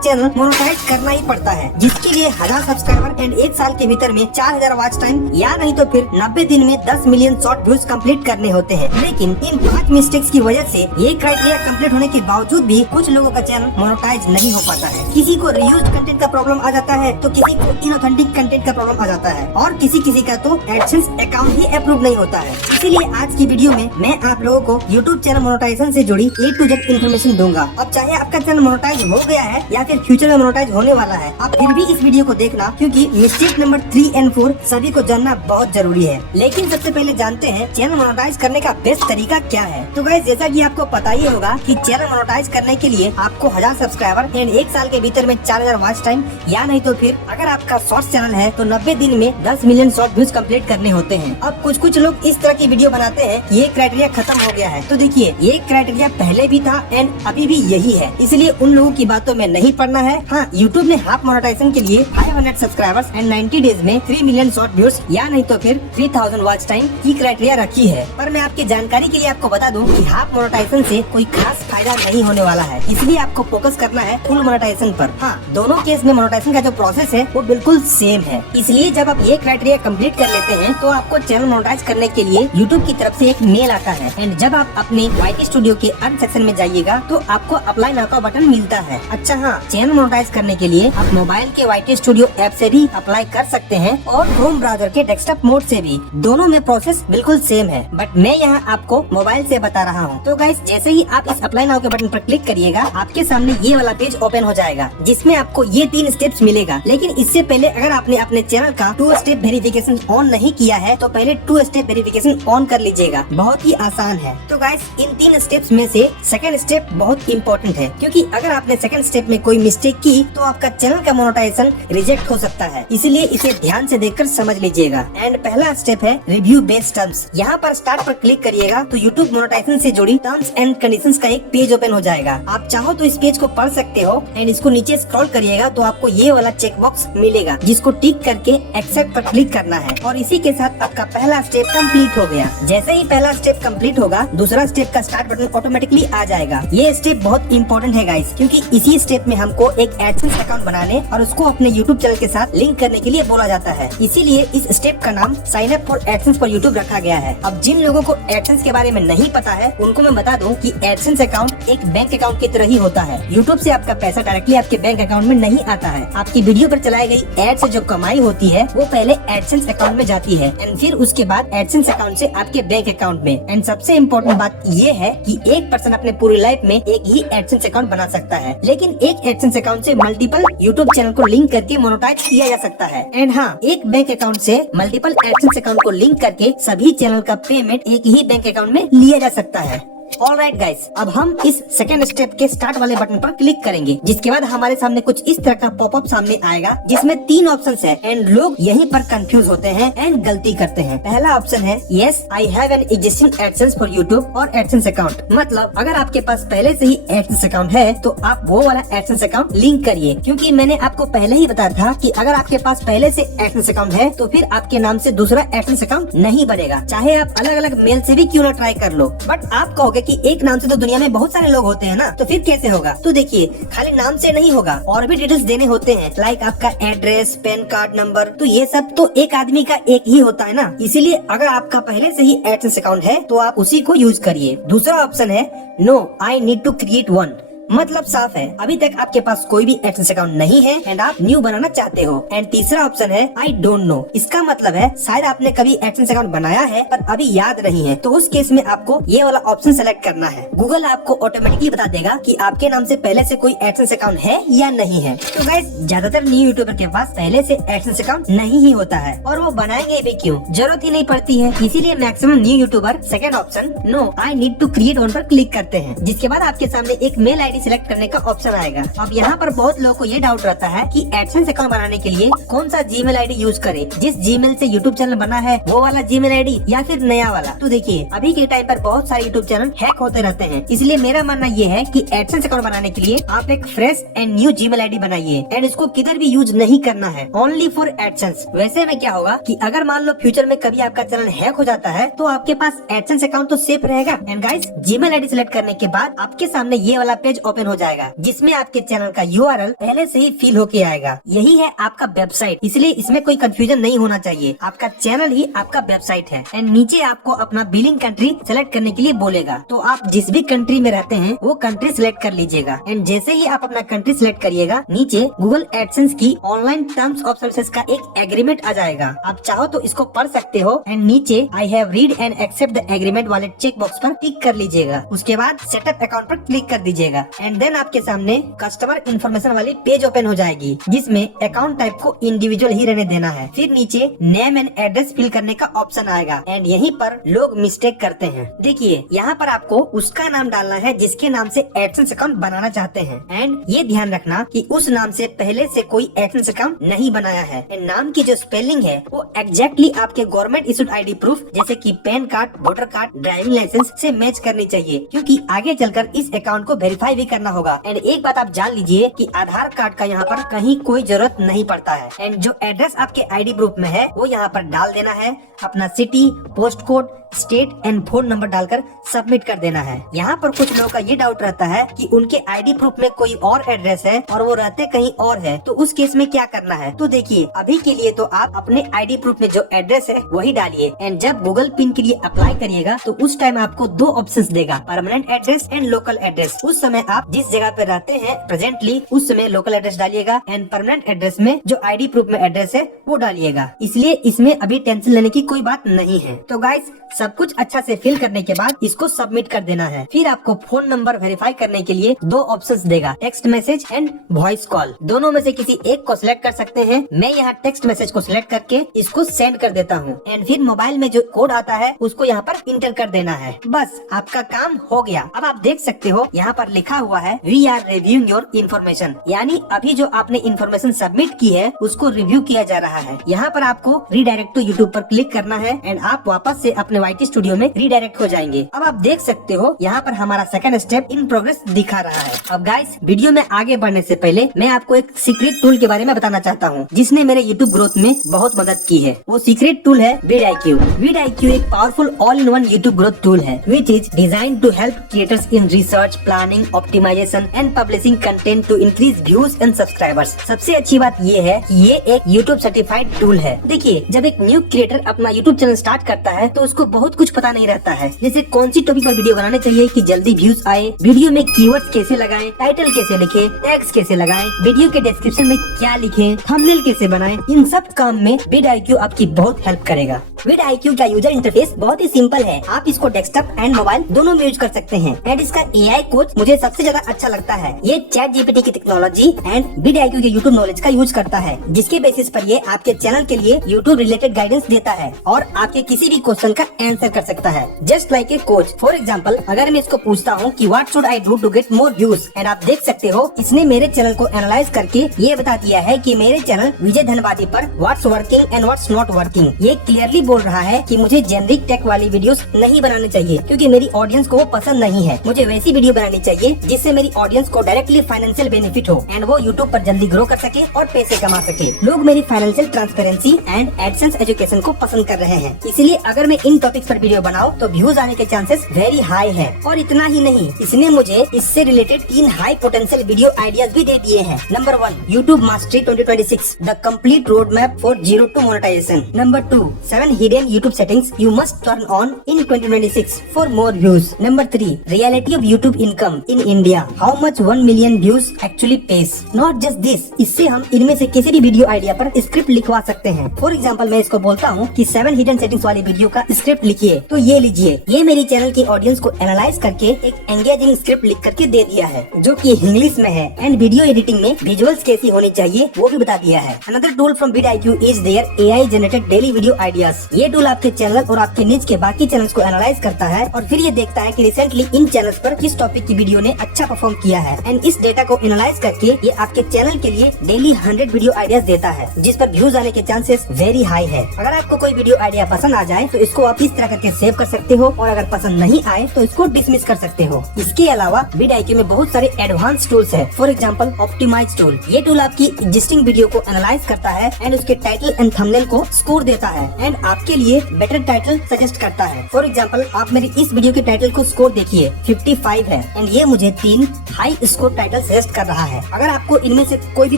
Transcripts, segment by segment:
Channel monetise करना ही पड़ता है, जिसके लिए 1000 सब्सक्राइबर एंड 1 साल के भीतर में 4000 वॉच टाइम या नहीं तो फिर 90 दिन में 10 मिलियन शॉर्ट व्यूज कंप्लीट करने होते हैं। लेकिन इन 5 मिस्टेक्स की वजह से ये क्राइटेरिया कंप्लीट होने के बावजूद भी कुछ लोगों का चैनल मोनेटाइज नहीं हो पाता है। किसी को रीयूज कंटेंट का प्रॉब्लम आ जाता है, तो किसी को इनऑथेंटिक कंटेंट का प्रॉब्लम आ जाता है, और किसी का तो एडसेंस अकाउंट ही अप्रूव नहीं होता है। इसीलिए आज की वीडियो में मैं आप लोगों को यूट्यूब चैनल मोनेटाइजेशन से जुड़ी A to Z इन्फॉर्मेशन दूंगा। अब चाहे आपका चैनल मोनेटाइज हो गया है या फिर फ्यूचर में मोनेटाइज होने वाला है, आप फिर भी इस वीडियो को देखना, क्योंकि मिस्टेक नंबर 3 और 4 सभी को जानना बहुत जरूरी है। लेकिन सबसे पहले जानते हैं चैनल मोनेटाइज करने का बेस्ट तरीका क्या है। तो गाइस, जैसा कि आपको पता ही होगा कि चैनल मोनेटाइज करने के लिए आपको 1000 सब्सक्राइबर एंड 1 साल के भीतर में 4000 वॉच टाइम या नहीं तो फिर अगर आपका शॉर्ट्स चैनल है तो 90 दिन में 10 मिलियन शॉर्ट व्यूज कंप्लीट करने होते हैं। अब कुछ लोग इस तरह की वीडियो बनाते हैं कि ये क्राइटेरिया खत्म हो गया है। तो देखिए, ये क्राइटेरिया पहले भी था एंड अभी भी यही है, इसलिए उन लोगों की बातों में नहीं पड़ना है। हाँ, यूट्यूब ने हाफ मोनेटाइजेशन के लिए 500 सब्सक्राइबर्स एंड 90 डेज में 3 मिलियन शॉर्ट व्यूज या नहीं तो फिर 3000 वॉच टाइम की क्राइटेरिया रखी है। पर मैं आपकी जानकारी के लिए आपको बता दूं कि हाफ मोनेटाइजेशन से कोई खास फायदा नहीं होने वाला है, इसलिए आपको फोकस करना है फुल मोनेटाइजेशन पर। हाँ, दोनों केस में मोनेटाइजेशन का जो प्रोसेस है वो बिल्कुल सेम है। इसलिए जब आप ये क्राइटेरिया कंप्लीट कर लेते हैं तो आपको चैनल मोनेटाइज करने के लिए यूट्यूब की तरफ से एक मेल आता है, एंड जब आप अपने YT स्टूडियो के अर्न सेक्शन में जाइएगा तो आपको अप्लाई नाउ का बटन मिलता है। अच्छा हाँ, चैनल मोनेटाइज करने के लिए आप मोबाइल के YT स्टूडियो ऐप से भी अप्लाई कर सकते हैं और क्रोम ब्राउजर के डेस्कटॉप मोड से भी। दोनों में प्रोसेस बिल्कुल सेम है, बट मैं यहाँ आपको मोबाइल से बता रहा हूँ। तो गाइस, जैसे ही आप इस अप्लाई नाउ के बटन पर क्लिक करिएगा, आपके सामने ये वाला पेज ओपन हो जाएगा, जिसमें आपको ये 3 स्टेप्स मिलेगा। लेकिन इससे पहले अगर आपने अपने चैनल का 2 स्टेप वेरिफिकेशन ऑन नहीं किया है तो पहले 2 स्टेप वेरिफिकेशन ऑन कर लीजिएगा। बहुत ही आसान है। तो गाइस, इन 3 स्टेप्स में से सेकंड स्टेप बहुत इम्पोर्टेंट है, क्योंकि अगर आपने सेकंड स्टेप में कोई मिस्टेक की तो आपका चैनल का मोनेटाइजेशन रिजेक्ट हो सकता है। इसलिए इसे ध्यान से देखकर समझ लीजिएगा। एंड पहला स्टेप है रिव्यू बेस्ड टर्म्स। यहाँ पर स्टार्ट पर क्लिक करिएगा तो यूट्यूब मोनेटाइजेशन से जुड़ी टर्म्स एंड कंडीशंस का एक पेज ओपन हो जाएगा। आप चाहो तो इस पेज को पढ़ सकते हो, एंड इसको नीचे स्क्रॉल करिएगा तो आपको ये वाला चेक बॉक्स मिलेगा, जिसको टिक करके एक्सेप्ट पर क्लिक करना है। और इसी के साथ आपका पहला स्टेप कंप्लीट हो गया। जैसे ही पहला स्टेप कंप्लीट होगा, दूसरा स्टेप का स्टार्ट बटन ऑटोमेटिकली आ जाएगा। ये स्टेप बहुत इंपॉर्टेंट है गाइस, क्योंकि इसी स्टेप में हमको एक एडसेंस अकाउंट बनाने और उसको अपने यूट्यूब चैनल के साथ लिंक करने के लिए बोला जाता है। इसीलिए इस स्टेप का नाम साइन अप फॉर एडसेंस पर यूट्यूब रखा गया है। अब जिन लोगों को एडसेंस के बारे में नहीं पता है, उनको मैं बता दूं कि एडसेंस अकाउंट एक बैंक अकाउंट की तरह ही होता है। यूट्यूब से आपका पैसा डायरेक्टली आपके बैंक अकाउंट में नहीं आता है। आपकी वीडियो पर चलाई गई एड से जो कमाई होती है वो पहले एडसेंस अकाउंट में जाती है, एंड फिर उसके बाद एडसेंस अकाउंट से आपके बैंक अकाउंट में। एंड सबसे इम्पोर्टेंट बात ये है कि एक पर्सन अपने पूरी लाइफ में एक ही एडसेंस अकाउंट बना सकता है, लेकिन एक एडसेंस अकाउंट से मल्टीपल यूट्यूब चैनल को लिंक करके मोनेटाइज किया जा सकता है। एंड हाँ, एक बैंक अकाउंट से मल्टीपल एडसेंस अकाउंट को लिंक करके सभी चैनल का पेमेंट एक ही बैंक अकाउंट में लिया जा सकता है। ऑलराइट गाइस, अब हम इस सेकंड स्टेप के स्टार्ट वाले बटन पर क्लिक करेंगे, जिसके बाद हमारे सामने कुछ इस तरह का पॉपअप सामने आएगा, जिसमें 3 ऑप्शंस है, एंड लोग यहीं पर कंफ्यूज होते हैं एंड गलती करते हैं। पहला ऑप्शन है yes I have an existing AdSense for YouTube और एडसेंस अकाउंट। मतलब अगर आपके पास पहले से ही एडसेंस अकाउंट है तो आप वो वाला एडसेंस अकाउंट लिंक करिए, क्योंकि मैंने आपको पहले ही बताया था कि अगर आपके पास पहले से एडसेंस अकाउंट है तो फिर आपके नाम से दूसरा एडसेंस अकाउंट नहीं बनेगा, चाहे आप अलग अलग मेल से भी क्यों ना ट्राई कर लो। बट आप कहोगे कि एक नाम से तो दुनिया में बहुत सारे लोग होते हैं ना, तो फिर कैसे होगा? तो देखिए, खाली नाम से नहीं होगा, और भी डिटेल्स देने होते हैं, लाइक आपका एड्रेस, पैन कार्ड नंबर। तो ये सब तो एक आदमी का एक ही होता है ना, इसीलिए अगर आपका पहले से ही एडसेंस अकाउंट है तो आप उसी को यूज करिए। दूसरा ऑप्शन है no I need to create one. मतलब साफ है, अभी तक आपके पास कोई भी एडसेंस अकाउंट नहीं है एंड आप न्यू बनाना चाहते हो। एंड तीसरा ऑप्शन है आई डोंट नो। इसका मतलब है शायद आपने कभी एडसेंस अकाउंट बनाया है पर अभी याद नहीं है, तो उस केस में आपको ये वाला ऑप्शन सेलेक्ट करना है। गूगल आपको ऑटोमेटिकली बता देगा कि आपके नाम से पहले से कोई एडसेंस अकाउंट है या नहीं है। तो गाइस, ज्यादातर न्यू यूट्यूबर के पास पहले से एडसेंस अकाउंट नहीं ही होता है, और वो बनाएंगे भी क्यों, जरूरत ही नहीं पड़ती है। इसीलिए maximum new YouTuber second option no I need to create one पर क्लिक करते हैं, जिसके बाद आपके सामने एक मेल आईडी सिलेक्ट करने का ऑप्शन आएगा। अब यहाँ पर बहुत लोगों को ये डाउट रहता है कि एडसेंस अकाउंट बनाने के लिए कौन सा जीमेल आईडी यूज करें, जिस जीमेल से यूट्यूब चैनल बना है वो वाला जीमेल आईडी या फिर नया वाला। तो देखिए, अभी के टाइम पर बहुत सारे यूट्यूब चैनल हैक होते रहते हैं, इसलिए मेरा मानना ये है कि एडसेंस अकाउंट बनाने के लिए आप एक fresh and new Gmail ID बनाइए, एंड इसको किधर भी यूज नहीं करना है, ओनली फॉर एडसेंस। वैसे में क्या होगा कि अगर मान लो फ्यूचर में कभी आपका चैनल हैक हो जाता है तो आपके पास एडसेंस अकाउंट तो सेफ रहेगा। And guys, Gmail ID select करने के बाद आपके सामने ये वाला पेज ओपन हो जाएगा, जिसमें आपके चैनल का URL पहले से ही फिल होके आएगा। यही है आपका वेबसाइट, इसलिए इसमें कोई कंफ्यूजन नहीं होना चाहिए। आपका चैनल ही आपका वेबसाइट है। एंड नीचे आपको अपना बिलिंग कंट्री सेलेक्ट करने के लिए बोलेगा, तो आप जिस भी कंट्री में रहते हैं वो कंट्री सिलेक्ट कर लीजिएगा। एंड जैसे ही आप अपना कंट्री सिलेक्ट करिएगा, नीचे गूगल एडसेंस की ऑनलाइन टर्म्स ऑफ सर्विसेज का एक एग्रीमेंट आ जाएगा। आप चाहो तो इसको पढ़ सकते हो। एंड नीचे I have read and accept the agreement वाले चेक बॉक्स पर टिक कर लीजिएगा। उसके बाद सेटअप अकाउंट पर क्लिक कर दीजिएगा। एंड देन आपके सामने कस्टमर इन्फॉर्मेशन वाली पेज ओपन हो जाएगी, जिसमें अकाउंट टाइप को इंडिविजुअल ही रहने देना है। फिर नीचे नेम एंड एड्रेस फिल करने का ऑप्शन आएगा। एंड यहीं पर लोग मिस्टेक करते हैं। देखिए, यहाँ पर आपको उसका नाम डालना है जिसके नाम से एडसेंस अकाउंट बनाना चाहते हैं। एंड ये ध्यान रखना कि उस नाम से पहले से कोई एडसेंस अकाउंट नहीं बनाया है। नाम की जो स्पेलिंग है वो एग्जैक्टली आपके गवर्नमेंट इशूड ID प्रूफ जैसे कि PAN card, voter card, driving licence से मैच करनी चाहिए, क्योंकि आगे चलकर इस अकाउंट को वेरीफाई भी करना होगा। एंड एक बात आप जान लीजिए कि आधार कार्ड का यहाँ पर कहीं कोई जरूरत नहीं पड़ता है। एंड जो एड्रेस आपके ID प्रूफ में है वो यहाँ पर डाल देना है। अपना city, post code, state and phone number डालकर सबमिट कर देना है। यहाँ पर कुछ लोगों का ये डाउट रहता है कि उनके ID प्रूफ में कोई और एड्रेस है और वो रहते कहीं और है, तो उस केस में क्या करना है। तो देखिए, अभी के लिए तो आप अपने ID प्रूफ में जो एड्रेस है वही डालिए। एंड जब गूगल पिन के लिए अप्लाई करिएगा तो उस टाइम आपको दो ऑप्शंस देगा, permanent address and local address. उस समय आप जिस जगह पे रहते हैं प्रेजेंटली, उस समय लोकल एड्रेस डालिएगा। एंड परमानेंट एड्रेस में जो ID प्रूफ में एड्रेस है वो डालिएगा। इसलिए इसमें अभी टेंशन लेने की कोई बात नहीं है। तो गाइस, सब कुछ अच्छा से फिल करने के बाद इसको सबमिट कर देना है। फिर आपको फोन नंबर वेरीफाई करने के लिए दो ऑप्शंस देगा, text message and voice call. दोनों में से किसी एक को सिलेक्ट कर सकते हैं। मैं यहाँ टेक्स्ट मैसेज को सिलेक्ट करके इसको सेंड कर देता हूँ। एंड फिर मोबाइल में जो कोड आता है उसको यहाँ पर इंटर कर देना है। बस आपका काम हो गया। अब आप देख सकते हो यहाँ पर लिखा हुआ है we are reviewing your information, यानी अभी जो आपने इन्फॉर्मेशन सबमिट की है उसको रिव्यू किया जा रहा है। यहाँ पर आपको रीडायरेक्ट टू यूट्यूब पर क्लिक करना है। एंड आप वापस से अपने YT स्टूडियो में रीडायरेक्ट हो जाएंगे। अब आप देख सकते हो यहाँ पर हमारा सेकंड स्टेप इन प्रोग्रेस दिखा रहा है। अब गाइस, वीडियो में आगे बढ़ने से पहले मैं आपको एक सीक्रेट टूल के बारे में बताना चाहता हूँ, जिसने मेरे YouTube ग्रोथ में बहुत मदद की है। वो सीक्रेट टूल है vidIQ। vidIQ एक powerful all in one YouTube growth tool है, which is design to help creators in research, planning, optimization and publishing content to increase views and subscribers. सबसे अच्छी बात ये है कि ये एक YouTube सर्टिफाइड टूल है। देखिए, जब एक न्यू क्रिएटर अपना YouTube चैनल स्टार्ट करता है तो उसको बहुत कुछ पता नहीं रहता है, जैसे कौन सी टॉपिक पर वीडियो बनाने चाहिए कि जल्दी व्यूज आए, वीडियो में कीवर्ड्स कैसे लगाएं, टाइटल कैसे लिखें, टैग्स कैसे लगाएं, वीडियो के डिस्क्रिप्शन में क्या लिखें, थंबनेल कैसे बनाएं। इन सब काम में vidIQ आपकी बहुत हेल्प करेगा। vidIQ का यूजर इंटरफेस बहुत ही सिंपल है। आप इसको डेस्कटॉप एंड मोबाइल दोनों में यूज कर सकते हैं। एंड इसका AI कोच मुझे सबसे ज्यादा अच्छा लगता है। ये ChatGPT की टेक्नोलॉजी एंड vidIQ के YouTube नॉलेज का यूज करता है, जिसके बेसिस पर ये आपके चैनल के लिए YouTube रिलेटेड गाइडेंस देता है और आपके किसी भी क्वेश्चन का आंसर कर सकता है, just like a coach. For example, अगर मैं इसको पूछता हूँ कि what should I do to get more views, and आप देख सकते हो इसने मेरे चैनल को एनालाइज करके ये बता दिया है कि मेरे चैनल विजय धनबादी पर what's working and what's not working. ये क्लियरली बोल रहा है कि मुझे जेनरिक टेक वाली वीडियोस नहीं बनानी चाहिए, क्योंकि मेरी ऑडियंस को वो पसंद नहीं है। मुझे वैसी वीडियो बनानी चाहिए जिससे मेरी ऑडियंस को डायरेक्टली फाइनेंशियल बेनिफिट हो एंड वो यूट्यूब पर जल्दी ग्रो कर सके और पैसे कमा सके। लोग मेरी financial transparency and AdSense education को पसंद कर रहे हैं, इसलिए अगर मैं इन टॉपिक्स पर वीडियो बनाऊं तो व्यूज आने के चांसेस वेरी हाई है। और इतना ही नहीं, इसने मुझे इससे related 3 high potential video ideas भी दे दिए हैं। Number 1, YouTube mastery 2026, the complete road map for zero to monetisation. Number 2, 7 hidden YouTube settings you must turn on in 2026 for more views. Number 3, reality of YouTube income in India, how much 1 million views actually pays. Not just this, इससे हम इनमें से किसी भी video idea पर script लिखवा सकते हैं। फॉर एग्जाम्पल, मैं इसको बोलता हूँ कि 7 हिडन सेटिंग्स वाली वीडियो का स्क्रिप्ट लिखिए, तो ये लीजिए। ये मेरी चैनल की ऑडियंस को एनालाइज करके एक एंगेजिंग स्क्रिप्ट लिख करके दे दिया है, जो कि इंग्लिश में है। एंड वीडियो एडिटिंग में विजुअल्स कैसी होनी चाहिए वो भी बता दिया है। Another tool from vidIQ is there AI generated daily video ideas. ये टूल आपके चैनल और आपके निच के बाकी चैनल्स को एनालाइज करता है और फिर ये देखता है कि रिसेंटली इन चैनल्स पर किस टॉपिक की वीडियो ने अच्छा परफॉर्म किया है। एंड इस डेटा को एनालाइज करके ये आपके चैनल के लिए डेली 100 वीडियो आइडियाज देता है, जिस पर व्यूज आने के चांसेस वेरी हाई है। अगर आपको कोई वीडियो आइडिया पसंद आ जाए तो इसको आप इस तरह करके सेव कर सकते हो, और अगर पसंद नहीं आए तो इसको डिसमिस कर सकते हो। इसके अलावा vidIQ में बहुत सारे एडवांस टूल्स है। For example, optimise tool. ये टूल आपकी एग्जिस्टिंग वीडियो को एनालाइज करता है एंड उसके टाइटल एंड थंबनेल को स्कोर देता है एंड आपके लिए बेटर टाइटल सजेस्ट करता है। फॉर एग्जाम्पल, आप मेरी इस वीडियो के टाइटल को स्कोर देखिए 55 है एंड ये मुझे 3 हाई स्कोर टाइटल सजेस्ट कर रहा है। अगर आपको इनमें से कोई भी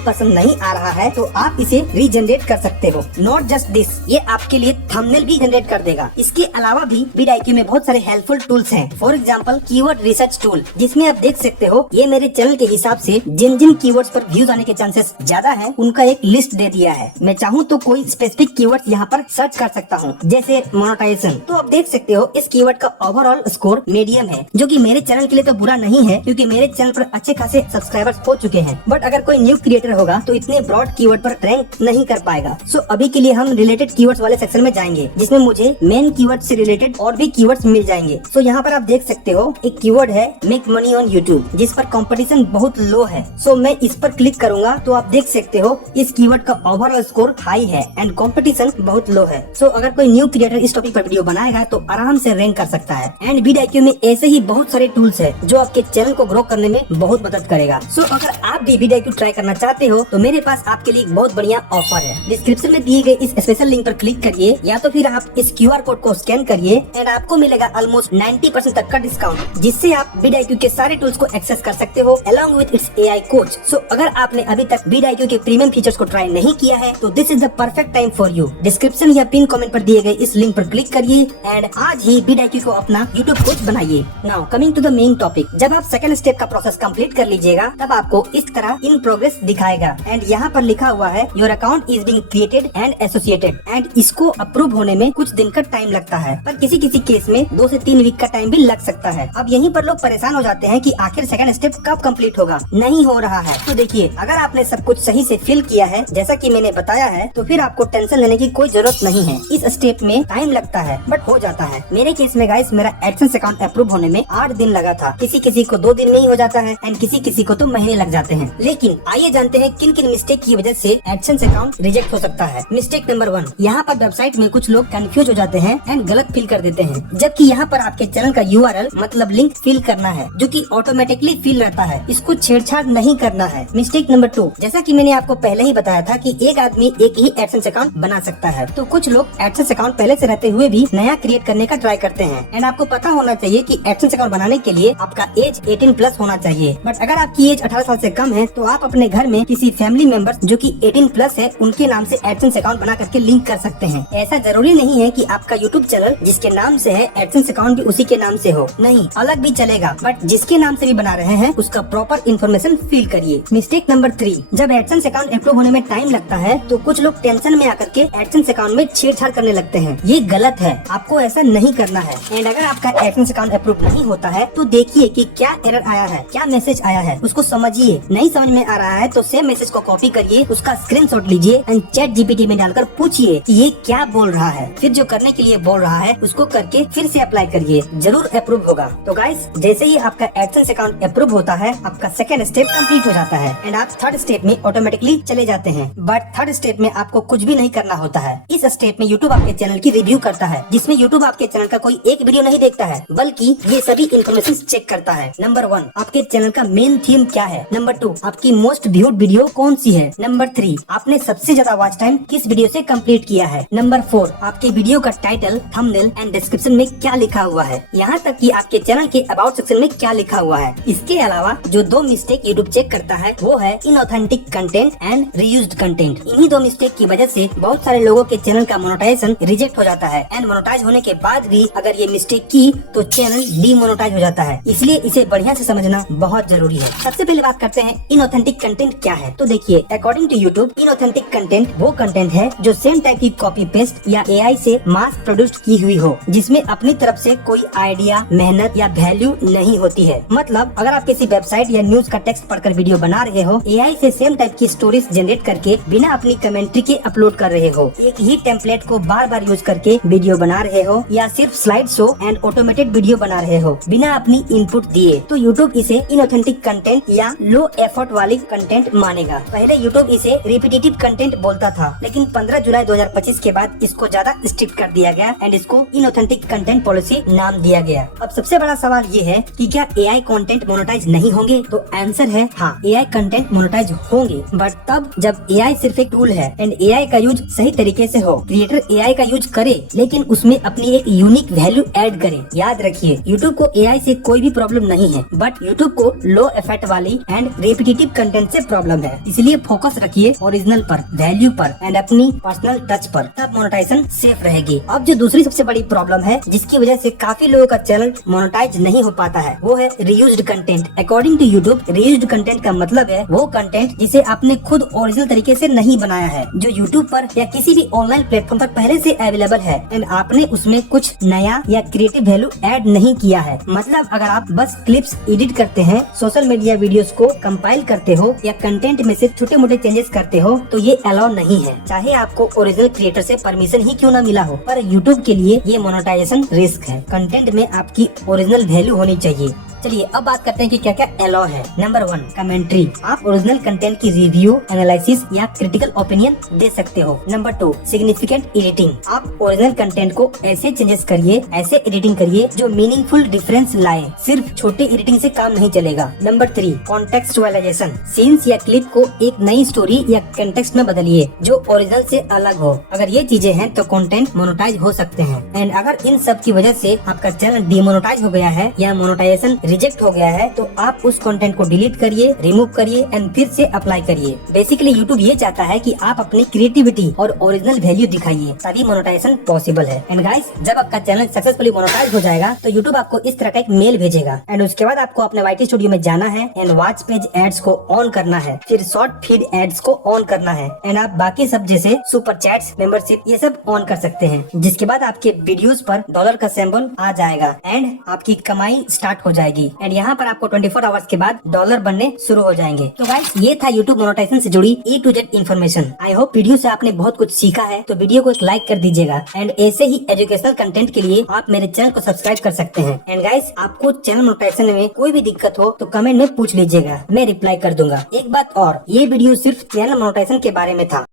पसंद नहीं आ रहा है तो आप इसे रीजनरेट कर सकते हो। नॉट जस्ट दिस, ये आपके लिए थंबनेल भी जनरेट कर देगा। इसके अलावा भी vidIQ में बहुत सारे हेल्पफुल टूल्स हैं। For example, keyword research tool, जिसमें आप देख सकते हो ये मेरे चैनल के हिसाब से जिन जिन कीवर्ड्स पर व्यूज आने के चांसेस ज्यादा है उनका एक लिस्ट दे दिया है। मैं चाहूँ तो कोई स्पेसिफिक कीवर्ड यहाँ पर सर्च कर सकता हूँ, जैसे मोनेटाइजेशन। तो आप देख सकते हो इस कीवर्ड का ओवरऑल स्कोर मीडियम है, जो कि मेरे चैनल के लिए तो बुरा नहीं है क्योंकि मेरे चैनल पर अच्छे खासे सब्सक्राइबर्स हो चुके हैं। बट अगर कोई न्यू क्रिएटर होगा तो इतने ब्रॉड कीवर्ड पर रैंक नहीं कर पाएगा। सो अभी के लिए हम रिलेटेड कीवर्ड्स वाले सेक्शन में जाएंगे, जिसमें मुझे मेन कीवर्ड से रिलेटेड और भी कीवर्ड्स मिल जाएंगे। सो यहाँ पर आप देख सकते हो एक कीवर्ड है मेक मनी ऑन यूट्यूब, जिस पर कंपटीशन बहुत लो है। सो मैं इस पर क्लिक करूंगा तो आप देख सकते हो इस कीवर्ड का ओवरऑल स्कोर हाई है एंड कंपटीशन बहुत लो है। सो अगर कोई न्यू क्रिएटर इस टॉपिक पर वीडियो बनाएगा तो आराम से रैंक कर सकता है। एंड vidIQ में ऐसे ही बहुत सारे टूल्स है जो आपके चैनल को ग्रो करने में बहुत मदद करेगा। सो अगर आप भी vidIQ ट्राई करना चाहते हो तो मेरे पास आपके लिए एक बहुत बढ़िया ऑफर है। डिस्क्रिप्शन में दिए गए इस स्पेशल लिंक पर क्लिक करिए या तो फिर आप इस QR कोड को स्कैन करिए एंड आपको मिलेगा ऑलमोस्ट 90% तक का डिस्काउंट, जिससे आप vidIQ के सारे टूल्स को एक्सेस कर सकते हो along with its AI coach. So अगर आपने अभी तक vidIQ के प्रीमियम फीचर्स को ट्राई नहीं किया है तो this is the perfect time for you. Description या पिन कमेंट पर दिए गए इस लिंक पर क्लिक करिए एंड आज ही vidIQ को अपना YouTube कोच बनाइए। Now coming to the main topic, जब आप सेकंड स्टेप का प्रोसेस कंप्लीट कर लीजिएगा तब आपको इस तरह इन प्रोग्रेस दिखाएगा एंड यहाँ पर लिखा हुआ है your account is being created and associated and इसको अप्रूव होने में कुछ दिन का टाइम लगता है, पर किसी किसी केस में 2 से 3 वीक का टाइम भी लग सकता है। अब यहीं पर लोग परेशान हो जाते हैं कि आखिर सेकंड स्टेप कब कंप्लीट होगा, नहीं हो रहा है। तो देखिए, अगर आपने सब कुछ सही से फिल किया है जैसा कि मैंने बताया है तो फिर आपको टेंशन लेने की कोई जरूरत नहीं है। इस स्टेप में टाइम लगता है बट हो जाता है। मेरे केस में गाइस मेरा एडसेंस अकाउंट अप्रूव होने में 8 दिन लगा था। किसी किसी को 2 दिन में ही हो जाता है एंड किसी किसी को तो महीने लग जाते हैं। लेकिन आइए जानते हैं किन किन मिस्टेक की वजह से एडसेंस अकाउंट रिजेक्ट हो सकता है। मिस्टेक नंबर 1, यहाँ पर वेबसाइट में कुछ लोग कंफ्यूज हो जाते हैं एंड गलत फिल कर देते हैं, जबकि यहाँ पर आपके चैनल का URL मतलब लिंक फिल करना है जो कि ऑटोमेटिकली फिल रहता है। इसको छेड़छाड़ नहीं करना है। मिस्टेक नंबर 2, जैसा कि मैंने आपको पहले ही बताया था कि एक आदमी एक ही एडसेंस अकाउंट बना सकता है, तो कुछ लोग एडसेंस अकाउंट पहले से रहते हुए भी नया क्रिएट करने का ट्राई करते हैं। एंड आपको पता होना चाहिए कि एडसेंस अकाउंट बनाने के लिए आपका एज 18+ होना चाहिए। बट अगर आपकी एज 18 साल से कम है तो आप अपने घर में किसी फैमिली मेंबर्स जो कि 18+ है उनके नाम से एडसेंस अकाउंट बना करके लिंक कर सकते हैं। ऐसा जरूरी नहीं है कि आपका यूट्यूब चैनल जिसके नाम से है एडसेंस अकाउंट भी उसी के नाम से हो, नहीं, अलग भी चलेगा, बट जिसके नाम से भी बना रहे हैं उसका प्रॉपर इन्फॉर्मेशन फिल करिए। मिस्टेक नंबर 3, जब एडसेंस अकाउंट अप्रूव होने में टाइम लगता है तो कुछ लोग टेंशन में आकर के एडसेंस अकाउंट में छेड़छाड़ करने लगते हैं। ये गलत है, आपको ऐसा नहीं करना है। एंड अगर आपका एडसेंस अकाउंट अप्रूव नहीं होता है तो देखिए कि क्या एरर आया है, क्या मैसेज आया है, उसको समझिए। नहीं समझ में आ रहा है तो सेम मैसेज को कॉपी करिए, उसका स्क्रीनशॉट लीजिए एंड ChatGPT में डालकर पूछिए कि ये क्या बोल रहा है। फिर जो करने के लिए बोल रहा है उसको करके फिर से अप्लाई करिए, जरूर अप्रूव होगा। तो गाइस, जैसे ही आपका एडसेंस अकाउंट अप्रूव होता है आपका सेकंड स्टेप कंप्लीट हो जाता है एंड आप थर्ड स्टेप में ऑटोमेटिकली चले जाते हैं। बट थर्ड स्टेप में आपको कुछ भी नहीं करना होता है। इस स्टेप में यूट्यूब आपके चैनल की रिव्यू करता है, जिसमें यूट्यूब आपके चैनल का कोई एक वीडियो नहीं देखता है बल्कि ये सभी इन्फॉर्मेशन चेक करता है। नंबर 1, आपके चैनल का मेन थीम क्या है। नंबर 2, आपकी मोस्ट व्यूड वीडियो कौन सी है। नंबर 3, आपने सबसे ज्यादा वॉच टाइम किस वीडियो से कंप्लीट किया है। नंबर 4, आपके वीडियो का टाइटल, थंबनेल एंड डिस्क्रिप्शन में क्या लिखा हुआ है, यहाँ तक कि आपके चैनल के अबाउट सेक्शन में क्या लिखा हुआ है। इसके अलावा जो 2 मिस्टेक यूट्यूब चेक करता है वो है inauthentic content and reused content. इन्हीं 2 मिस्टेक की वजह से बहुत सारे लोगों के चैनल का मोनेटाइजेशन रिजेक्ट हो जाता है एंड मोनेटाइज होने के बाद भी अगर ये मिस्टेक की तो चैनल डीमोनेटाइज हो जाता है। इसलिए इसे बढ़िया से समझना बहुत जरूरी है। सबसे पहले बात करते हैं इनऑथेंटिक कंटेंट क्या है। तो देखिए, according to YouTube inauthentic content वो कंटेंट है जो सेम टाइप की कॉपी पेस्ट या AI से मास प्रोड्यूस्ड की हुई हो, जिसमें अपनी तरफ से कोई आइडिया, मेहनत या वैल्यू नहीं होती है। मतलब अगर आप किसी वेबसाइट या न्यूज का टेक्स्ट पढ़कर वीडियो बना रहे हो, AI से सेम टाइप की स्टोरीज जनरेट करके बिना अपनी कमेंट्री के अपलोड कर रहे हो, एक ही टेम्पलेट को बार बार यूज करके वीडियो बना रहे हो या सिर्फ slide show and automated video बना रहे हो बिना अपनी इनपुट दिए, तो यूट्यूब इसे इनऑथेंटिक कंटेंट या लो एफर्ट वाली कंटेंट मानेगा। पहले यूट्यूब इसे रिपीटेटिव कंटेंट बोलता था, लेकिन 15 जुलाई 2025 के बाद इसको ज्यादा स्ट्रिक्ट कर दिया गया एंड इसको इनऑथेंटिक कंटेंट पॉलिसी नाम दिया गया। अब सबसे बड़ा सवाल ये है कि क्या AI कंटेंट मोनेटाइज नहीं होंगे? तो आंसर है हाँ, AI कंटेंट मोनेटाइज होंगे, बट तब जब AI सिर्फ एक टूल है एंड AI का यूज सही तरीके से हो। क्रिएटर AI का यूज करे, लेकिन उसमें अपनी एक यूनिक वैल्यू ऐड करे। याद रखिए, YouTube को AI से कोई भी प्रॉब्लम नहीं है, बट YouTube को लो इफेक्ट वाली एंड रेपिटेटिव कंटेंट से प्रॉब्लम है। इसलिए फोकस रखिए ओरिजिनल पर, वैल्यू पर एंड अपनी पर्सनल टच पर, तब मोनेटाइजेशन सेफ रहेगी। अब जो दूसरी सबसे बड़ी प्रॉब्लम है जिसकी वजह से काफी लोगों का चैनल मोनेटाइज नहीं हो पाता है, वो है reused content. According to YouTube, reused content का मतलब है वो कंटेंट जिसे आपने खुद ओरिजिनल तरीके से नहीं बनाया है, जो यूट्यूब पर या किसी भी ऑनलाइन प्लेटफॉर्म पर पहले से अवेलेबल है एंड आपने उसमें कुछ नया या क्रिएटिव वैल्यू ऐड नहीं किया है। मतलब अगर आप बस क्लिप्स एडिट करते हैं, सोशल मीडिया वीडियोस को कंपाइल करते हो या कंटेंट में से छोटे मोटे चेंजेस करते हो, तो ये अलाउ नहीं है, चाहे आपको ओरिजिनल क्रिएटर से परमिशन ही क्यों न मिला हो। पर यूट्यूब के लिए ये मोनेटाइजेशन रिस्क है। कंटेंट में आपकी ओरिजिनल वैल्यू होनी चाहिए। चलिए अब बात करते हैं कि क्या क्या अलाउ है। Number 1, commentary. आप ओरिजिनल कंटेंट की रिव्यू, एनालिसिस या क्रिटिकल ओपिनियन दे सकते हो। Number 2, significant editing. आप ओरिजिनल कंटेंट को ऐसे चेंजेस करिए, ऐसे एडिटिंग करिए जो मीनिंगफुल डिफरेंस लाए। सिर्फ छोटी एडिटिंग से काम नहीं चलेगा। नंबर 3, कॉन्टेक्सचुअलाइजेशन। सीन्स या क्लिप को एक नई स्टोरी या कंटेक्स्ट में बदलिए जो ओरिजिनल से अलग हो। अगर ये चीजें हैं तो कंटेंट मोनेटाइज हो सकते हैं। एंड अगर इन सब की वजह से आपका चैनल डिमोनेटाइज हो गया है या मोनेटाइजेशन रिजेक्ट हो गया है, तो आप उस कंटेंट को डिलीट करिए, रिमूव करिए एंड फिर से अप्लाई करिए। बेसिकली यूट्यूब ये चाहता है कि आप अपनी क्रिएटिविटी और ओरिजिनल वैल्यू दिखाइए, तभी मोनेटाइजेशन पॉसिबल है। एंड गाइस, जब आपका चैनल सक्सेसफुली मोनेटाइज हो जाएगा तो यूट्यूब आपको इस तरह का एक मेल भेजेगा एंड उसके बाद आपको अपने YT स्टूडियो में जाना है एंड वॉच पेज एड्स को ऑन करना है, फिर शॉर्ट फीड एड्स को ऑन करना है एंड आप बाकी सब जैसे सुपर चैट्स, मेंबरशिप ये सब ऑन कर सकते हैं, जिसके बाद आपके वीडियोस पर डॉलर का सिंबल आ जाएगा एंड आपकी कमाई स्टार्ट हो जाएगी। एंड यहाँ पर आपको 24 आवर्स के बाद डॉलर बनने शुरू हो जाएंगे। तो गाइस, ये था यूट्यूब मोनेटाइजेशन से जुड़ी A to Z information. I hope video से आपने बहुत कुछ सीखा है, तो वीडियो को एक लाइक कर दीजिएगा एंड ऐसे ही एजुकेशनल कंटेंट के लिए आप मेरे चैनल को सब्सक्राइब कर सकते हैं। एंड गाइस, आपको चैनल मोनेटाइजेशन में कोई भी दिक्कत हो तो कमेंट में पूछ लीजिएगा, मैं रिप्लाई कर दूंगा। एक बात और, ये वीडियो सिर्फ चैनल मोनेटाइजेशन के बारे में था।